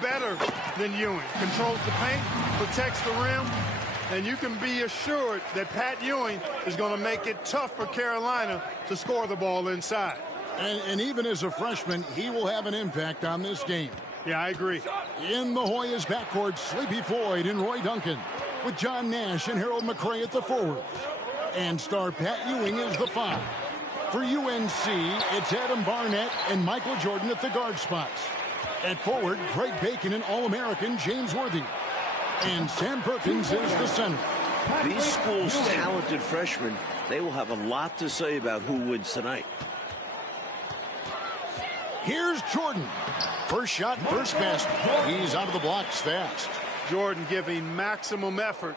better than Ewing. Controls the paint, protects the rim, and you can be assured that Pat Ewing is going to make it tough for Carolina to score the ball inside. And even as a freshman, he will have an impact on this game. Yeah, I agree. In the Hoyas backcourt, Sleepy Floyd and Roy Duncan, with John Nash and Harold McRae at the forwards. And star Pat Ewing is the 5. For UNC, it's Adam Barnett and Michael Jordan at the guard spots. At forward, Greg Bacon and All-American James Worthy. And Sam Perkins is the center. These schools' talented freshmen, they will have a lot to say about who wins tonight. Here's Jordan. First shot, first basket. He's out of the blocks fast. Jordan giving maximum effort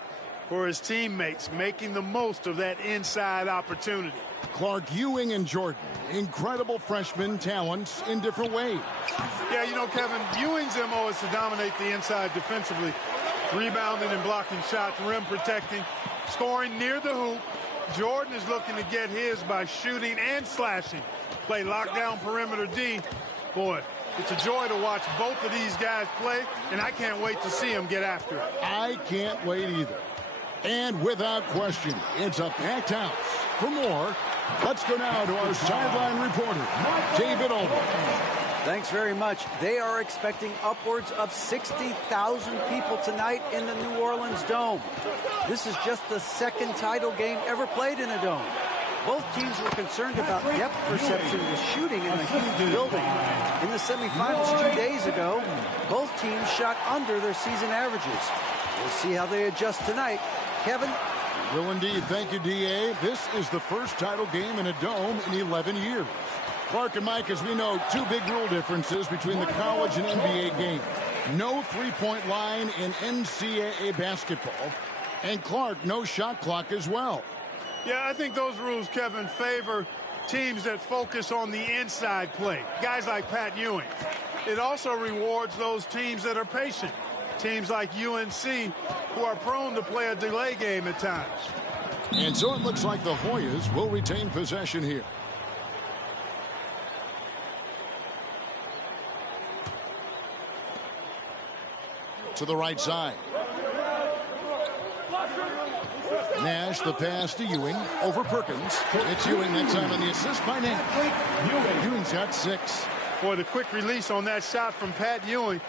for his teammates, making the most of that inside opportunity. Clark, Ewing, and Jordan, incredible freshman talents in different ways. Yeah, you know, Kevin, Ewing's MO is to dominate the inside defensively, rebounding and blocking shots, rim protecting, scoring near the hoop. Jordan is looking to get his by shooting and slashing. Play lockdown perimeter D. Boy, it's a joy to watch both of these guys play, and I can't wait to see them get after it. I can't wait either. And without question, it's a packed house. For more, let's go now to our sideline reporter, David Olber. Thanks very much. They are expecting upwards of 60,000 people tonight in the New Orleans Dome. This is just the second title game ever played in a dome. Both teams were concerned about depth perception with shooting in a huge building. In the semifinals 2 days ago, both teams shot under their season averages. We'll see how they adjust tonight. Kevin? Will indeed. Thank you, D.A. This is the first title game in a dome in 11 years. Clark and Mike, as we know, two big rule differences between the college and NBA game. No three-point line in NCAA basketball. And Clark, no shot clock as well. Yeah, I think those rules, Kevin, favor teams that focus on the inside play. Guys like Pat Ewing. It also rewards those teams that are patient. Teams like UNC who are prone to play a delay game at times. And so it looks like the Hoyas will retain possession here. To the right side. Nash, the pass to Ewing, over Perkins. It's Ewing that time on the assist by Nash. Ewing's got 6. Boy, the quick release on that shot from Pat Ewing.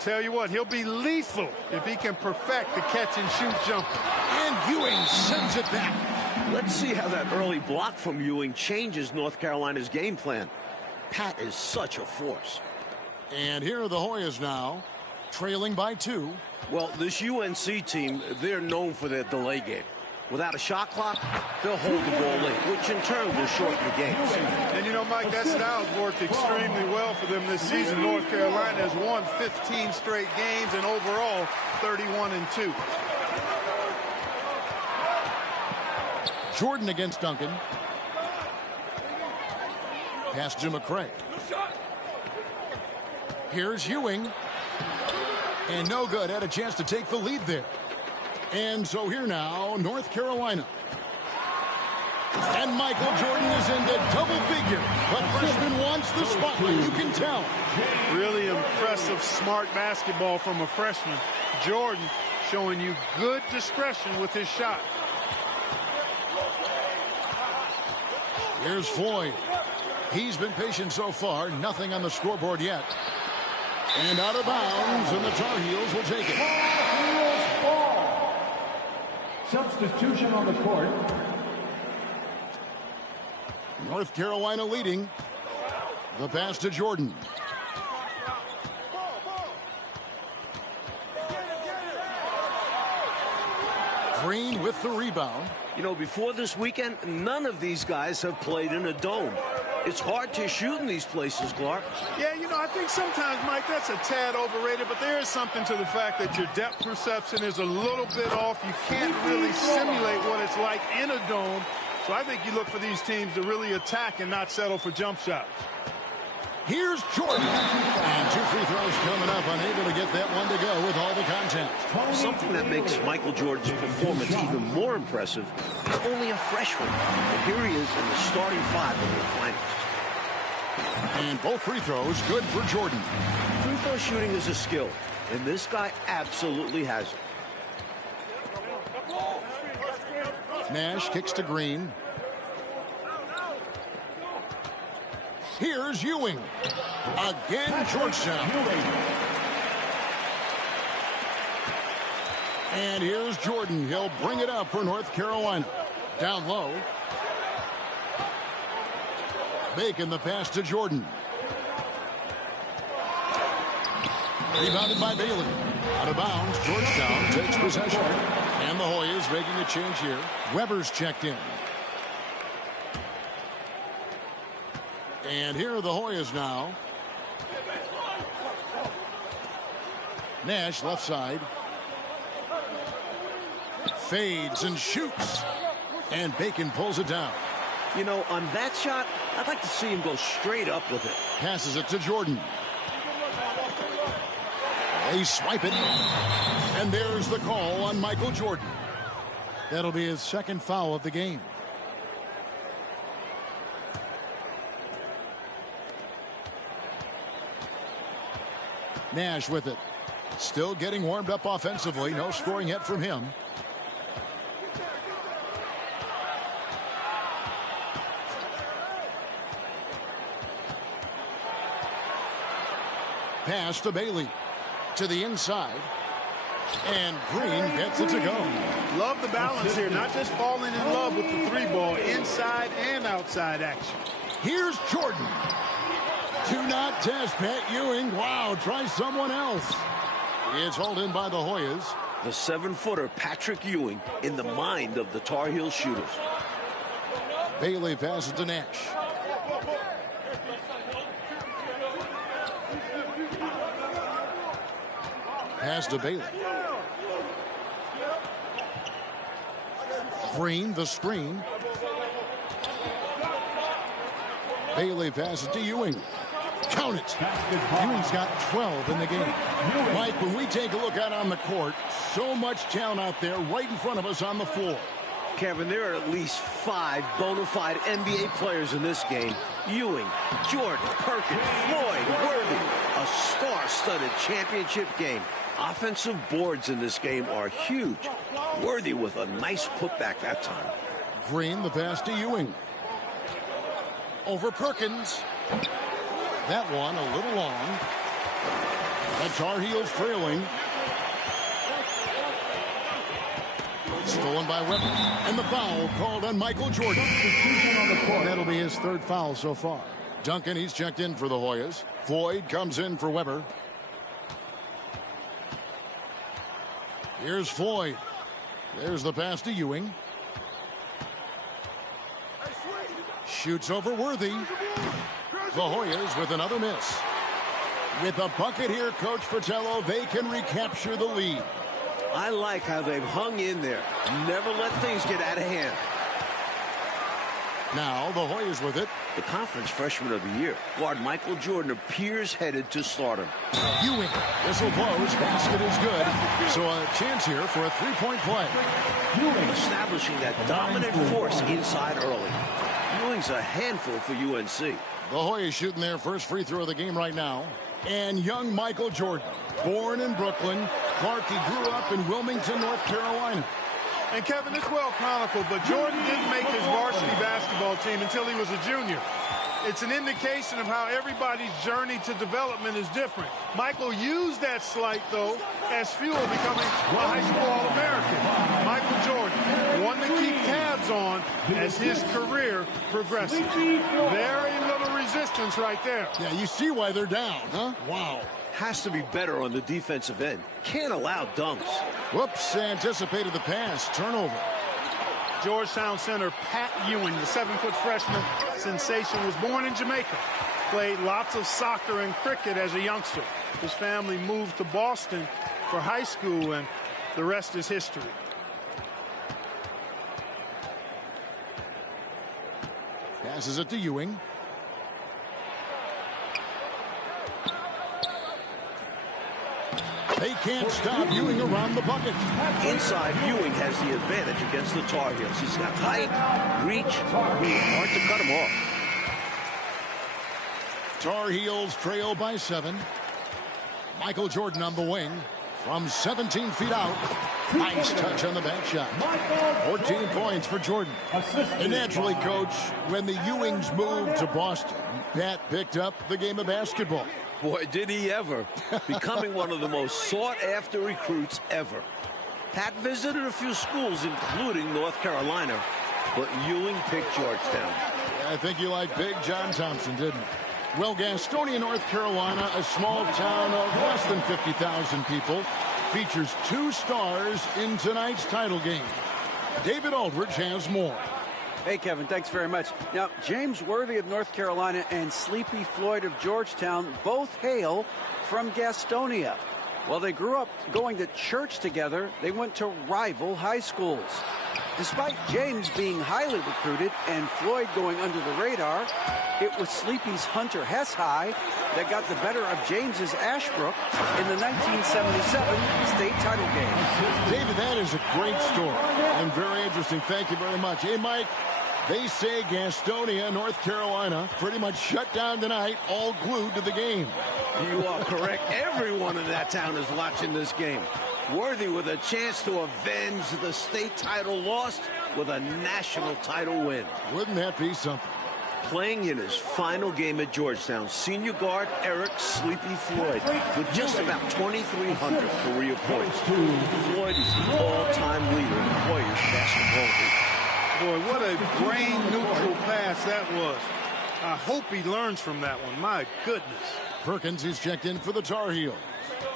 Tell you what, he'll be lethal if he can perfect the catch-and-shoot jumper. And Ewing sends it back. Let's see how that early block from Ewing changes North Carolina's game plan. Pat is such a force. And here are the Hoyas now, trailing by 2. Well, this UNC team, they're known for their delay game. Without a shot clock, they'll hold the ball late, which in turn will shorten the games. And you know, Mike, that style's worked extremely well for them this season. North Carolina has won 15 straight games and overall 31-2. Jordan against Duncan. Pass to McRae. Here's Ewing. And no good. Had a chance to take the lead there. And so here now, North Carolina. And Michael Jordan is into double figure. But freshman wants the spotlight, you can tell. Really impressive, smart basketball from a freshman. Jordan showing you good discretion with his shot. Here's Floyd. He's been patient so far. Nothing on the scoreboard yet. And out of bounds, and the Tar Heels will take it. Substitution on the court. North Carolina leading. The pass to Jordan. Green with the rebound. You know, before this weekend, none of these guys have played in a dome. It's hard to shoot in these places, Clark. Yeah, you know, I think sometimes, Mike, that's a tad overrated, but there is something to the fact that your depth perception is a little bit off. You can't really simulate what it's like in a dome. So I think you look for these teams to really attack and not settle for jump shots. Here's Jordan. And 2 free throws coming up, unable to get that one to go with all the contact. Something that makes Michael Jordan's performance even more impressive is only a freshman. And here he is in the starting 5 in the finals. And both free throws good for Jordan. throw shooting is a skill, and this guy absolutely has it. Nash kicks to Green. Here's Ewing. Again, Georgetown. And here's Jordan. He'll bring it up for North Carolina. Down low. Bacon the pass to Jordan. Rebounded by Bailey. Out of bounds. Georgetown takes possession. And the Hoyas making a change here. Weber's checked in. And here are the Hoyas now. Nash left side. Fades and shoots. And Bacon pulls it down. You know, on that shot, I'd like to see him go straight up with it. Passes it to Jordan. They swipe it. And there's the call on Michael Jordan. That'll be his second foul of the game. Nash with it. Still getting warmed up offensively. No scoring yet from him. Pass to Bailey. To the inside. And Green gets it to go. Love the balance here. Not just falling in love with the three ball. Inside and outside action. Here's Jordan. Do not test Pat Ewing. Wow, try someone else. It's hauled in by the Hoyas. The 7-footer Patrick Ewing in the mind of the Tar Heel shooters. Bailey passes to Nash. Pass to Bailey. Green, the screen. Bailey passes to Ewing. Count it. Ewing's got 12 in the game. Mike, when we take a look out on the court, so much talent out there right in front of us on the floor. Kevin, there are at least 5 bona fide NBA players in this game. Ewing, Jordan, Perkins, Floyd, Worthy. A star-studded championship game. Offensive boards in this game are huge. Worthy with a nice putback that time. Green, the pass to Ewing. Over Perkins. That one a little long. The Tar Heels trailing. Stolen by Weber. And the foul called on Michael Jordan. That'll be his 3rd foul so far. Duncan, he's checked in for the Hoyas. Floyd comes in for Weber. Here's Floyd. There's the pass to Ewing. Shoots over Worthy. The Hoyas with another miss. With a bucket here, Coach Fratello, they can recapture the lead. I like how they've hung in there. Never let things get out of hand. Now the Hoyas with it. The conference freshman of the year, guard Michael Jordan, appears headed to stardom. Ewing. Whistle blows. Basket is good. So a chance here for a 3-point play. Ewing establishing that dominant force inside early. Ewing's a handful for UNC. The Hoyas shooting their first free throw of the game right now. And young Michael Jordan, born in Brooklyn. Clarkie grew up in Wilmington, North Carolina. And Kevin, it's well chronicled, but Jordan didn't make his varsity basketball team until he was a junior. It's an indication of how everybody's journey to development is different. Michael used that slight, though, as fuel, becoming a high school All-American. Michael Jordan, one to keep tabs on as his career progresses. Very little resistance right there. Yeah, you see why they're down, huh? Wow. Has to be better on the defensive end. Can't allow dunks. Whoops, anticipated the pass. Turnover. Georgetown center Pat Ewing, the 7-foot freshman sensation, was born in Jamaica. Played lots of soccer and cricket as a youngster. His family moved to Boston for high school, and the rest is history. Passes it to Ewing. They can't stop Ewing around the bucket. Inside, Ewing has the advantage against the Tar Heels. He's got height, reach, hard to cut him off. Tar Heels trail by 7. Michael Jordan on the wing from 17 feet out. Nice touch on the back shot. 14 points for Jordan. And naturally, Coach, when the Ewings moved to Boston, Pat picked up the game of basketball. Boy, did he ever. Becoming one of the most sought-after recruits ever. Pat visited a few schools, including North Carolina, but Ewing picked Georgetown. I think you liked Big John Thompson, didn't you? Well, Gastonia, North Carolina, a small town of less than 50,000 people, features 2 stars in tonight's title game. David Aldridge has more. Hey, Kevin, thanks very much. Now, James Worthy of North Carolina and Sleepy Floyd of Georgetown both hail from Gastonia. While they grew up going to church together, they went to rival high schools. Despite James being highly recruited and Floyd going under the radar, it was Sleepy's Hunter Hess High that got the better of James's Ashbrook in the 1977 state title game. David, that is a great story and very interesting. Thank you very much. Hey, Mike, they say Gastonia, North Carolina, pretty much shut down tonight, all glued to the game. You are correct. Everyone in that town is watching this game. Worthy with a chance to avenge the state title lost with a national title win. Wouldn't that be something? Playing in his final game at Georgetown, senior guard Eric Sleepy Floyd with just about 2,300 career points. Floyd is the all-time leader in Hoyas basketball league. Boy, what a brain-neutral pass that was. I hope he learns from that one. My goodness. Perkins is checked in for the Tar Heels.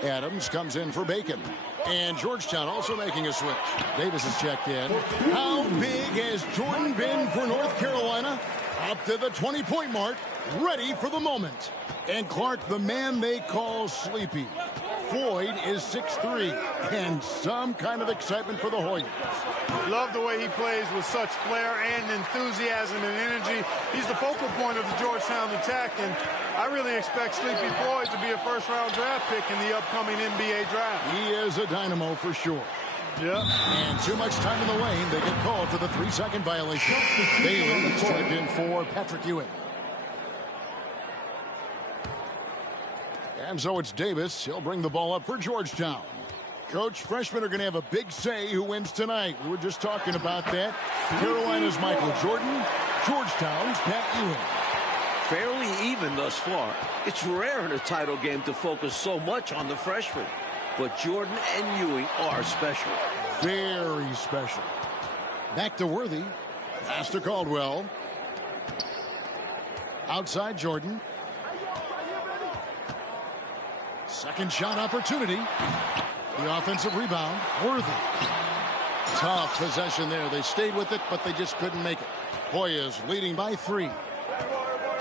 Adams comes in for Bacon. And Georgetown also making a switch. Davis is checked in. How big has Jordan been for North Carolina? Up to the 20-point mark, ready for the moment. And Clark, the man they call Sleepy. Floyd is 6'3", and some kind of excitement for the Hoyas. Love the way he plays with such flair and enthusiasm and energy. He's the focal point of the Georgetown attack, and I really expect Sleepy Floyd to be a first-round draft pick in the upcoming NBA draft. He is a dynamo for sure. Yep. And too much time in the lane. They get called for the 3-second violation. Bailey is checked in for Patrick Ewing. And so it's Davis. He'll bring the ball up for Georgetown. Coach, freshmen are going to have a big say who wins tonight. We were just talking about that. Carolina's Michael Jordan, Georgetown's Pat Ewing. Fairly even thus far. It's rare in a title game to focus so much on the freshmen. But Jordan and Ewing are special. Very special. Back to Worthy. Pass to Caldwell. Outside Jordan. Second shot opportunity. The offensive rebound. Worthy. Tough possession there. They stayed with it, but they just couldn't make it. Hoyas leading by 3.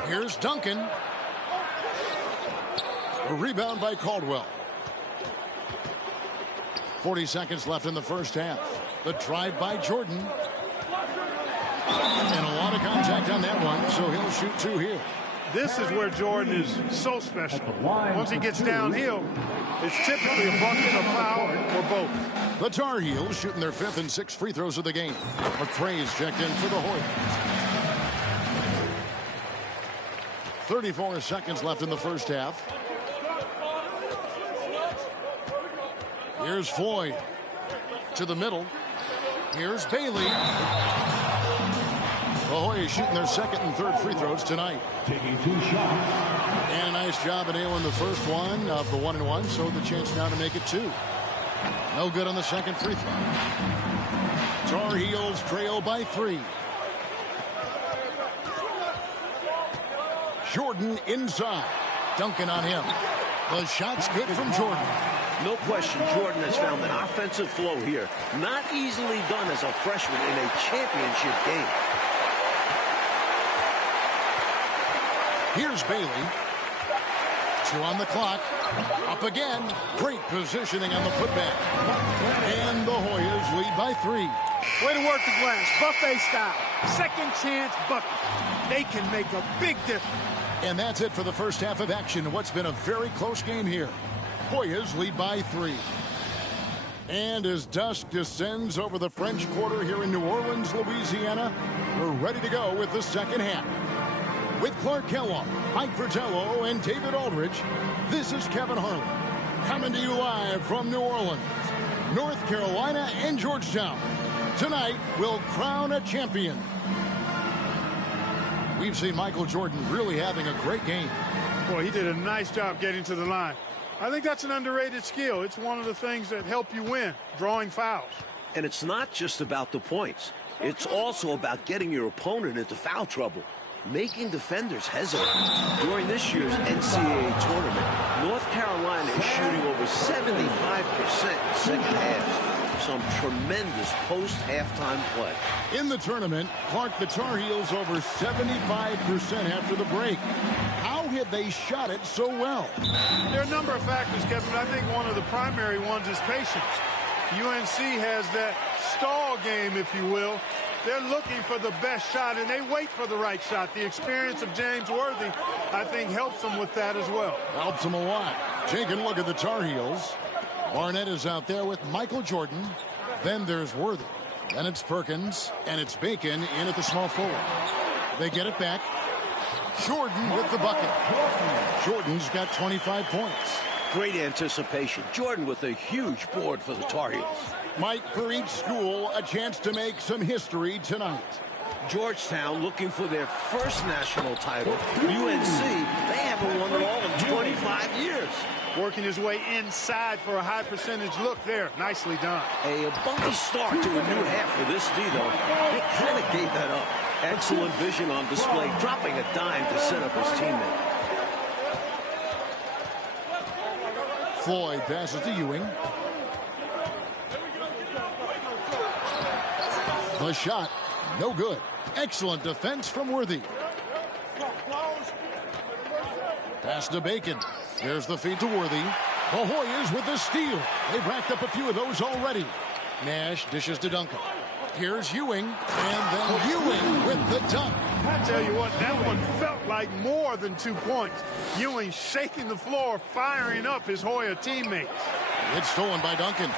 Here's Duncan. A rebound by Caldwell. 40 seconds left in the first half. The drive by Jordan. And a lot of contact on that one, so he'll shoot 2 here. This is where Jordan is so special. Once he gets downhill, it's typically a bucket, a foul, or both. The Tar Heels shooting their 5th and 6th free throws of the game. McCrae's checked in for the Hoyas. 34 seconds left in the first half. Here's Floyd to the middle. Here's Bailey. The Hoyas shooting their 2nd and 3rd free throws tonight. Taking 2 shots. And a nice job of nailing the first one of the 1-and-1, so the chance now to make it 2. No good on the 2nd free throw. Tar Heels trail by 3. Jordan inside. Duncan on him. The shot's good from Jordan. No question, Jordan has found an offensive flow here. Not easily done as a freshman in a championship game. Here's Bailey. 2 on the clock. Up again. Great positioning on the putback. And the Hoyas lead by 3. Way to work the glass. Buffet style. Second chance bucket. They can make a big difference. And that's it for the first half of action. What's been a very close game here. Hoyas lead by 3. And as dusk descends over the French Quarter here in New Orleans, Louisiana, we're ready to go with the second half. With Clark Kellogg, Mike Fratello, and David Aldridge, this is Kevin Harlan. Coming to you live from New Orleans, North Carolina and Georgetown. Tonight, we'll crown a champion. We've seen Michael Jordan really having a great game. Boy, he did a nice job getting to the line. I think that's an underrated skill. It's one of the things that help you win, drawing fouls. And it's not just about the points. It's also about getting your opponent into foul trouble, making defenders hesitate. During this year's NCAA tournament, North Carolina is shooting over 75% in second half. Some tremendous post-halftime play. In the tournament, Clark, the Tar Heels over 75% after the break. How have they shot it so well? There are a number of factors, Kevin. I think one of the primary ones is patience. UNC has that stall game, if you will. They're looking for the best shot, and they wait for the right shot. The experience of James Worthy, I think, helps them with that as well. Helps them a lot. Take a look at the Tar Heels. Barnett is out there with Michael Jordan. Then there's Worthy. Then it's Perkins, and it's Bacon in at the small forward. They get it back. Jordan with the bucket. Jordan's got 25 points. Great anticipation. Jordan with a huge board for the Tar Heels. Mike, for each school, a chance to make some history tonight. Georgetown looking for their first national title. UNC, they haven't won it all in 25 years. Working his way inside for a high percentage look there. Nicely done. A bumpy start to a new half for this D, though. They kind of gave that up. Excellent vision on display, dropping a dime to set up his teammate. Floyd passes to Ewing. The shot, no good. Excellent defense from Worthy. Pass to Bacon. There's the feed to Worthy. The Hoyas with the steal. They've racked up a few of those already. Nash dishes to Duncan. Here's Ewing, and then Ewing with the dunk. I tell you what, that one felt like more than 2 points. Ewing shaking the floor, firing up his Hoya teammates. It's stolen by Duncan.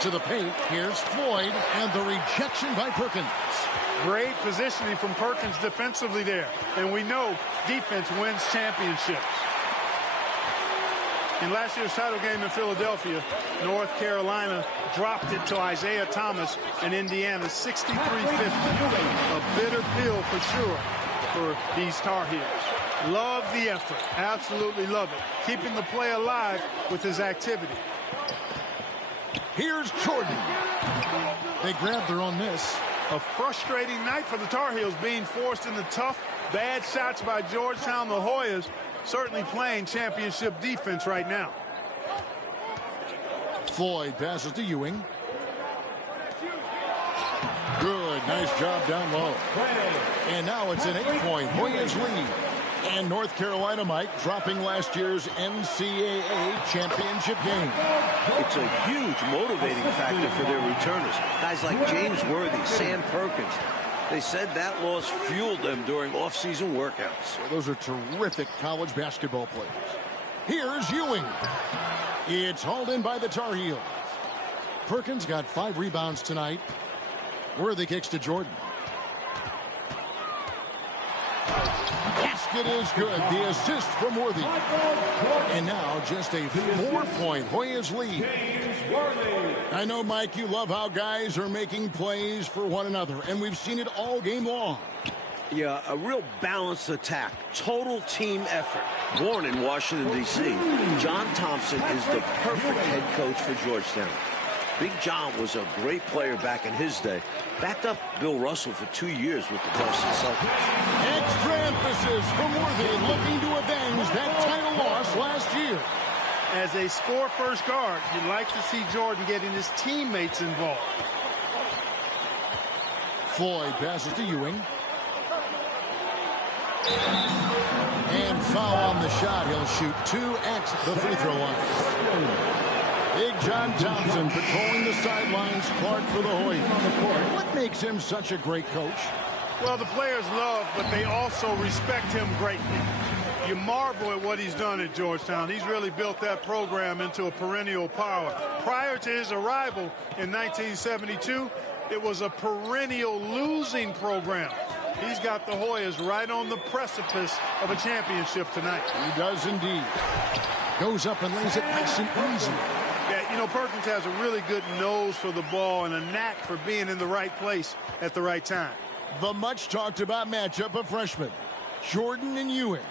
To the paint, here's Floyd, and the rejection by Perkins. Great positioning from Perkins defensively there. And we know defense wins championships. In last year's title game in Philadelphia, North Carolina dropped it to Isaiah Thomas and Indiana 63-50. A bitter pill for sure for these Tar Heels. Love the effort. Absolutely love it. Keeping the play alive with his activity. Here's Jordan. They grabbed their own miss. A frustrating night for the Tar Heels, being forced into tough, bad shots by Georgetown. The Hoyas certainly playing championship defense right now. Floyd passes to Ewing. Good, nice job down low. And now it's an 8-point Hoyas lead. And North Carolina, Mike, dropping last year's NCAA championship game. It's a huge motivating factor for their returners. Guys like James Worthy, Sam Perkins. They said that loss fueled them during off-season workouts. Well, those are terrific college basketball players. Here's Ewing. It's hauled in by the Tar Heels. Perkins got 5 rebounds tonight. Worthy kicks to Jordan. Basket is good. The assist from Worthy. And now just a 4-point Hoyas lead. I know, Mike, you love how guys are making plays for one another, and we've seen it all game long. Yeah, a real balanced attack. Total team effort. Born in Washington, D.C., John Thompson is the perfect head coach for Georgetown. Big John was a great player back in his day. Backed up Bill Russell for 2 years with the Boston Celtics. Extra emphasis from Worthy, looking to avenge that title loss last year. As a score-first guard, you'd like to see Jordan getting his teammates involved. Floyd passes to Ewing. And foul on the shot. He'll shoot 2 at the free throw line. Big John Thompson patrolling the sidelines. Clark for the Hoyas. What makes him such a great coach? Well, the players love, but they also respect him greatly. You marvel at what he's done at Georgetown. He's really built that program into a perennial power. Prior to his arrival in 1972, it was a perennial losing program. He's got the Hoyas right on the precipice of a championship tonight. He does indeed. Goes up and lays it nice and easy. Yeah, you know, Perkins has a really good nose for the ball and a knack for being in the right place at the right time. The much talked about matchup of freshmen, Jordan and Ewing.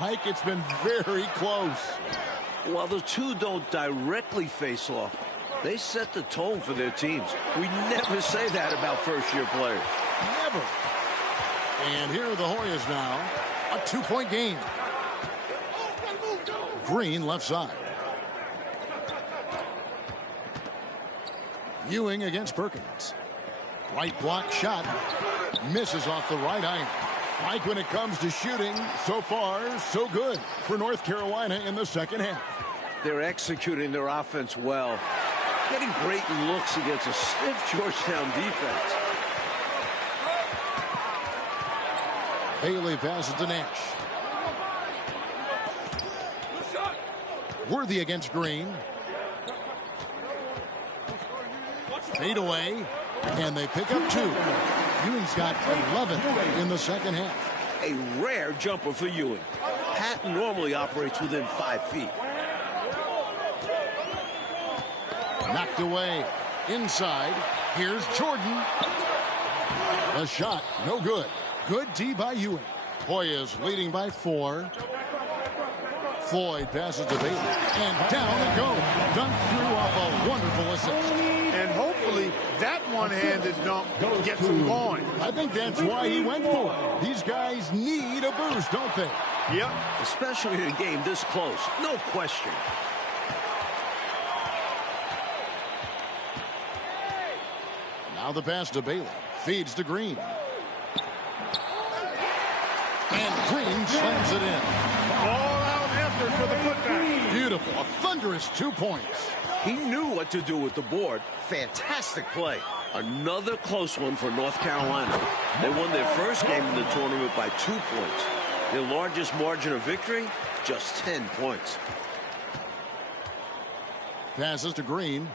Mike, it's been very close. While the two don't directly face off, they set the tone for their teams. We never say that about first-year players. Never. And here are the Hoyas now. A 2-point game. Green left side. Ewing against Perkins. Right block shot. Misses off the right iron. Mike, when it comes to shooting, so far, so good for North Carolina in the second half. They're executing their offense well. Getting great looks against a stiff Georgetown defense. Bailey passes to Nash. Worthy against Green. Fade away. And they pick up 2. Ewing's got 11 in the second half. A rare jumper for Ewing. Pat normally operates within 5 feet. Knocked away. Inside. Here's Jordan. The shot, no good. Good D by Ewing. Hoyas leading by 4. Floyd passes to Bailey. And down it goes. Dunked through off a wonderful assist. And hopefully that one-handed dunk gets him going. I think that's why he went for it. These guys need a boost, don't they? Yep. Especially in a game this close. No question. Now the pass to Bailey. Feeds to Green. And Green slams it in. All-out effort for the putback. Beautiful. A thunderous 2 points. He knew what to do with the board. Fantastic play. Another close one for North Carolina. They won their first game in the tournament by 2 points. Their largest margin of victory, just 10 points. Passes to Green.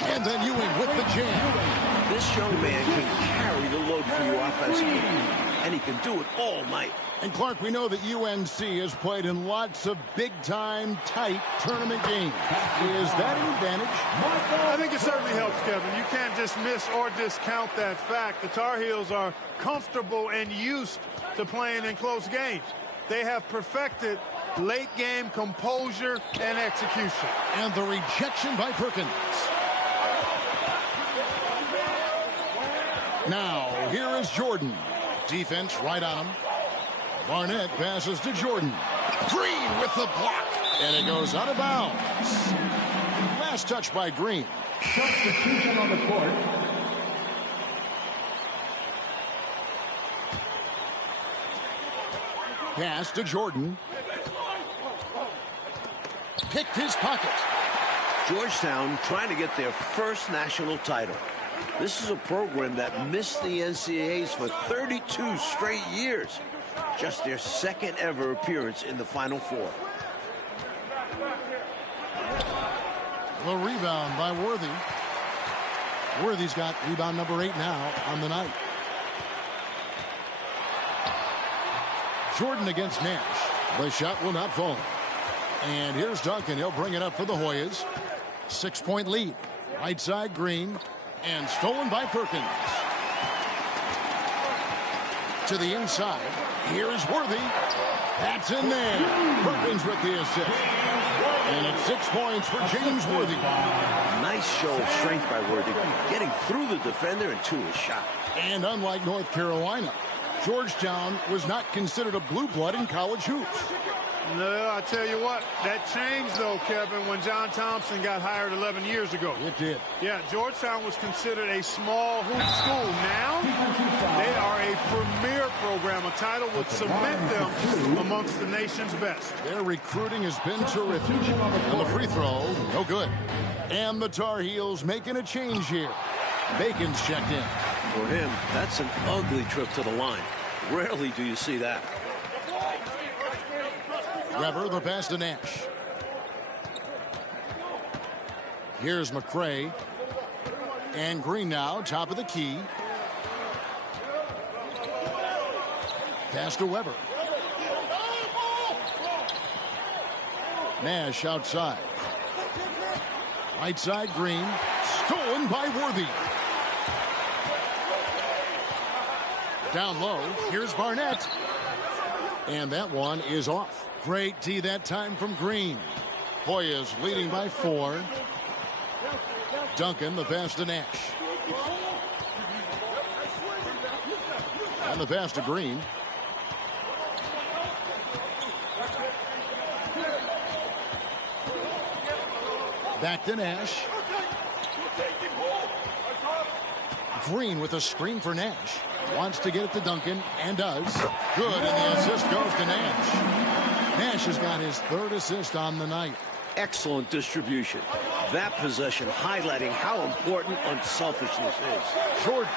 And then Ewing with the jam. This young man can carry the load for you offensively. And he can do it all night. And Clark, we know that UNC has played in lots of big-time, tight tournament games. Is that an advantage? I think it certainly helps, Kevin. You can't dismiss or discount that fact. The Tar Heels are comfortable and used to playing in close games. They have perfected late-game composure and execution. And the rejection by Perkins. Now, here is Jordan. Defense right on him. Barnett passes to Jordan. Green with the block. And it goes out of bounds. Last touch by Green. Substitution on the court. Pass to Jordan. Picked his pocket. Georgetown trying to get their first national title. This is a program that missed the NCAAs for 32 straight years. Just their second ever appearance in the Final Four. The rebound by Worthy. Worthy's got rebound number 8 now on the night. Jordan against Nash. The shot will not fall. And here's Duncan. He'll bring it up for the Hoyas. 6-point lead. Right side, Green. And stolen by Perkins. To the inside. Here's Worthy. That's in there. Perkins with the assist. And it's 6 points for James Worthy. Nice show of strength by Worthy. Getting through the defender and to his shot. And unlike North Carolina, Georgetown was not considered a blue blood in college hoops. No, I tell you what, that changed, though, Kevin, when John Thompson got hired 11 years ago. It did. Yeah, Georgetown was considered a small hoop school. Now, they are a premier program. A title would cement them amongst the nation's best. Their recruiting has been terrific. And the free throw, no good. And the Tar Heels making a change here. Bacon's checked in. For him, that's an ugly trip to the line. Rarely do you see that. Weber, the pass to Nash. Here's McCray. And Green now, top of the key. Pass to Weber. Nash outside. Right side, Green. Stolen by Worthy. Down low, here's Barnett. And that one is off. Great D that time from Green. Hoyas leading by 4. Duncan, the pass to Nash. And the pass to Green. Back to Nash. Green with a screen for Nash. Wants to get it to Duncan, and does. Good, and the assist goes to Nash. Nash has got his 3rd assist on the night. Excellent distribution. That possession highlighting how important unselfishness is. Jordan.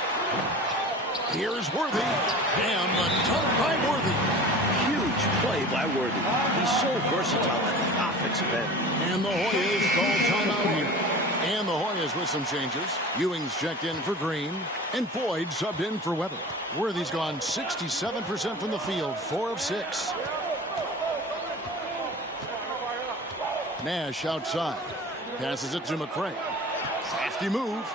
Here's Worthy. And the dunk by Worthy. Huge play by Worthy. He's so versatile at the offensive end. And the Hoyas call timeout here. And the Hoyas with some changes. Ewing's checked in for Green. And Floyd subbed in for Weber. Worthy's gone 67% from the field, 4 of 6. Nash outside. Passes it to McCray. Crafty move.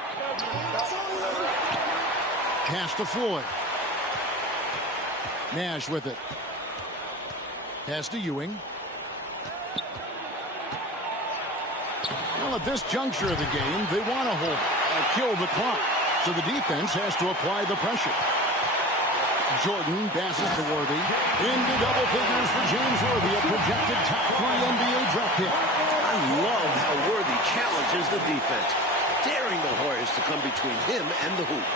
Pass to Floyd. Nash with it. Pass to Ewing. Well, at this juncture of the game, they want to hold, kill the clock. So the defense has to apply the pressure. Jordan passes to Worthy. Into double figures for James Worthy, a projected top 3 NBA draft pick. I love how Worthy challenges the defense, daring the Hoyas to come between him and the hoop.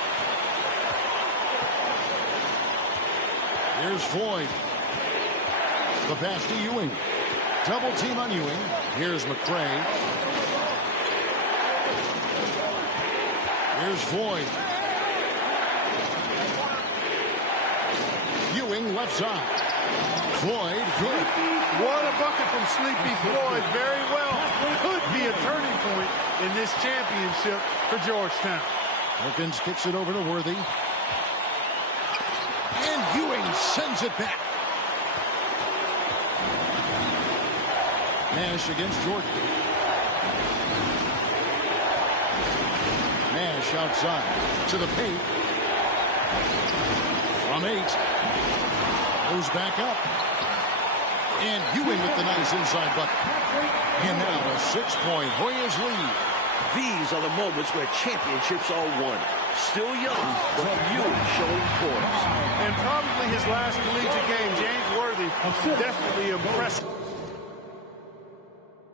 Here's Floyd. The pass to Ewing. Double team on Ewing. Here's McCray. Here's Floyd. Ewing left side. Floyd, good. What a bucket from Sleepy Floyd. Very well. Could be a turning point in this championship for Georgetown. Perkins kicks it over to Worthy. And Ewing sends it back. Nash against Jordan. Nash outside to the paint. From 8. Goes back up. And Ewing with the nice inside bucket. And now a 6-point Hoyas lead. These are the moments where championships are won. Still young, but Ewing showing poise. And probably his last collegiate game, James Worthy, definitely impressive.